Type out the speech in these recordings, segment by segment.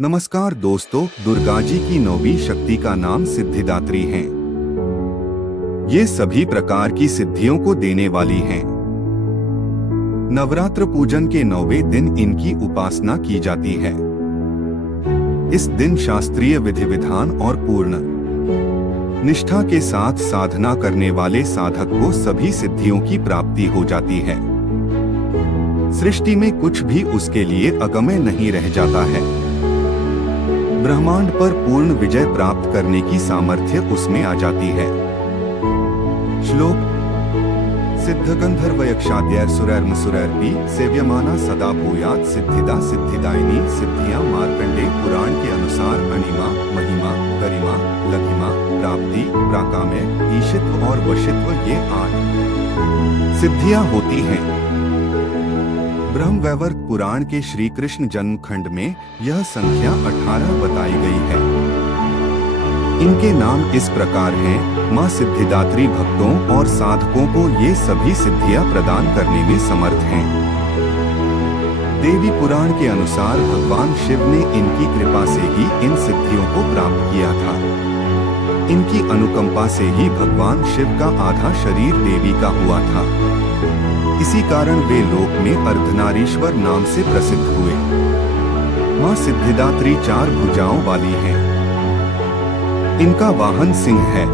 नमस्कार दोस्तों, दुर्गा जी की 9वीं शक्ति का नाम सिद्धिदात्री है। ये सभी प्रकार की सिद्धियों को देने वाली हैं। नवरात्र पूजन के 9वें दिन इनकी उपासना की जाती है। इस दिन शास्त्रीय विधि विधान और पूर्ण निष्ठा के साथ साधना करने वाले साधक को सभी सिद्धियों की प्राप्ति हो जाती है। सृष्टि में कुछ भी उसके लिए अगम्य नहीं रह जाता है। ब्रह्मांड पर पूर्ण विजय प्राप्त करने की सामर्थ्य उसमें आ जाती है। श्लोक सिद्धगंधर्वयक्षाद्यैर्सुरैर्मसुरैर्पि सेव्यमाना सदा भूयात् सिद्धिदा सिद्धिदायिनी सिद्धियां मार्कंडेय पुराण के अनुसार अणिमा, महिमा, गरिमा, लघिमा, प्राप्ति, प्राकाम्य, ईशित्व और वशित्व ये 8 सिद्धियां होती हैं। ब्रह्मवैवर्त पुराण के श्री कृष्ण जन्म खंड में यह संख्या 18 बताई गई है। इनके नाम इस प्रकार हैं। मां सिद्धिदात्री भक्तों और साधकों को ये सभी सिद्धियां प्रदान करने में समर्थ हैं। देवी पुराण के अनुसार भगवान शिव ने इनकी कृपा से ही इन सिद्धियों को प्राप्त किया था। इनकी अनुकंपा से ही भगवान शिव का आधा शरीर देवी का हुआ था। इसी कारण वे लोक में अर्धनारीश्वर नाम से प्रसिद्ध हुए। मां सिद्धिदात्री 4 भुजाओं वाली हैं। इनका वाहन सिंह है।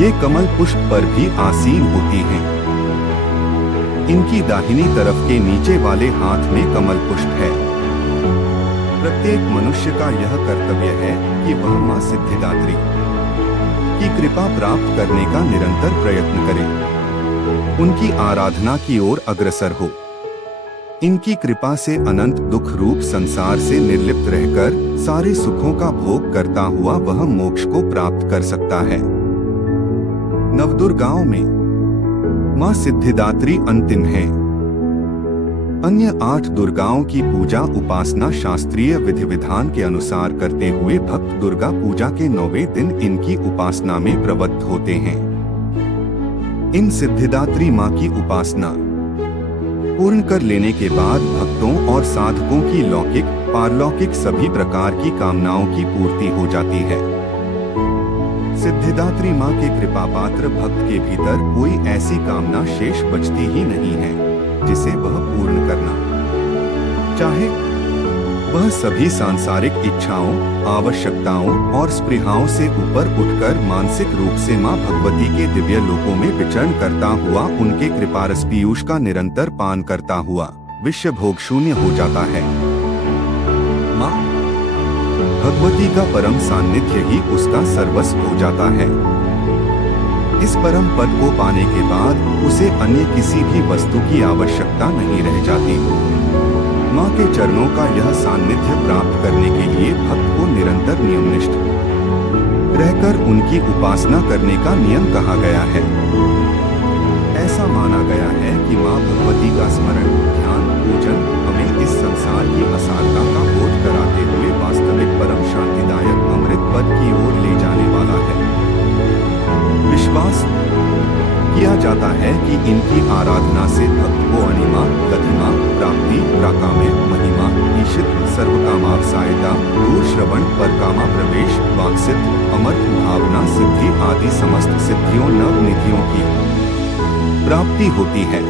ये कमल पुष्प पर भी आसीन होती हैं। इनकी दाहिनी तरफ के नीचे वाले हाथ में कमल पुष्प है। प्रत्येक मनुष्य का यह कर्तव्य है कि वह मां सिद्धिदात्री की कृपा प्राप्त करने का निरंतर प्रयत्न करे, उनकी आराधना की ओर अग्रसर हो। इनकी कृपा से अनंत दुख रूप संसार से निर्लिप्त रहकर सारे सुखों का भोग करता हुआ वह मोक्ष को प्राप्त कर सकता है। नवदुर्गाओं में मां सिद्धिदात्री अंतिम है। अन्य 8 दुर्गाओं की पूजा उपासना शास्त्रीय विधि विधान के अनुसार करते हुए भक्त दुर्गा पूजा के 9वें दिन इनकी उपासना में प्रवृत्त होते हैं। इन सिद्धिदात्री मां की उपासना पूर्ण कर लेने के बाद भक्तों और साधकों की लौकिक पारलौकिक सभी प्रकार की कामनाओं की पूर्ति हो जाती है। सिद्धिदात्री मां के कृपा पात्र भक्त के भीतर कोई ऐसी कामना शेष बचती ही नहीं है जिसे वह पूर्ण करना चाहे। वह सभी सांसारिक इच्छाओं, आवश्यकताओं और स्पृहाओं से ऊपर उठकर मानसिक रूप से मां भगवती के दिव्य लोकों में विचरण करता हुआ उनके कृपारस पीयूष का निरंतर पान करता हुआ विश्व भोग शून्य हो जाता है। मां भगवती का परम सान्निध्य ही उसका सर्वस्व हो जाता है। इस परम पद को पाने के बाद उसे अन्य किसी भी वस्तु की आवश्यकता नहीं रह जाती। मां के चरणों का यह सान्निध्य प्राप्त करने के लिए भक्त को निरंतर नियमनिष्ठ रहकर उनकी उपासना करने का नियम कहा गया है। ऐसा माना गया है कि मां भगवती का स्मरण, ध्यान, पूजन हमें इस संसार की असारता का बोध कराते हुए वास्तविक परम शांतिदायक अमृत पद की ओर ले जाने वाला है। विश्वास किया जाता है कि इनकी आराधना से भक्त को अणिमा, लघिमा, प्राप्ति, प्राकाम्य, महिमा, ईशित्व, सर्वकामावसायता, दूर श्रवण, परकामा प्रवेश, वाक्सिद्ध, अमर्थ भावना सिद्धि आदि समस्त सिद्धियों नव निधियों की प्राप्ति होती है।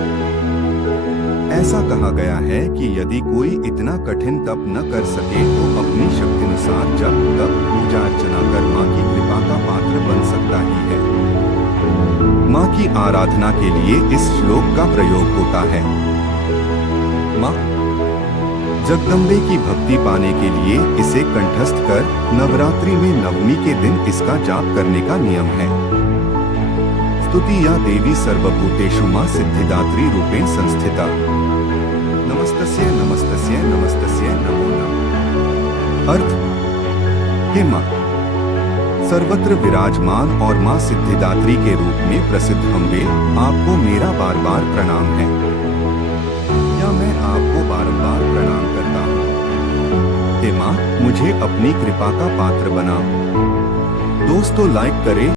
ऐसा कहा गया है कि यदि कोई इतना कठिन तप न कर सके तो अपनी शक्तिनुसार जप, तप, पूजा अर्चना कर मां की कृपा का पात्र बन सकता ही है। मां की आराधना के लिए इस श्लोक का प्रयोग होता है। मां जगदम्बे की भक्ति पाने के लिए इसे कंठस्थ कर नवरात्रि में नवमी के दिन इसका जाप करने का नियम है। स्तुति या देवी सर्वभूतेषु मां सिद्धिदात्री रूपेण संस्थिता। नमस्तस्यै नमस्तस्यै नमस्तस्यै नमो नमः। अर्थ, हे मां सर्वत्र विराजमान और मां सिद्धिदात्री के रूप में प्रसिद्ध हम्बे, आपको मेरा बार बार प्रणाम है, या मैं आपको बारंबार प्रणाम करता हूँ। हे मां मुझे अपनी कृपा का पात्र बनाओ। दोस्तों लाइक करें।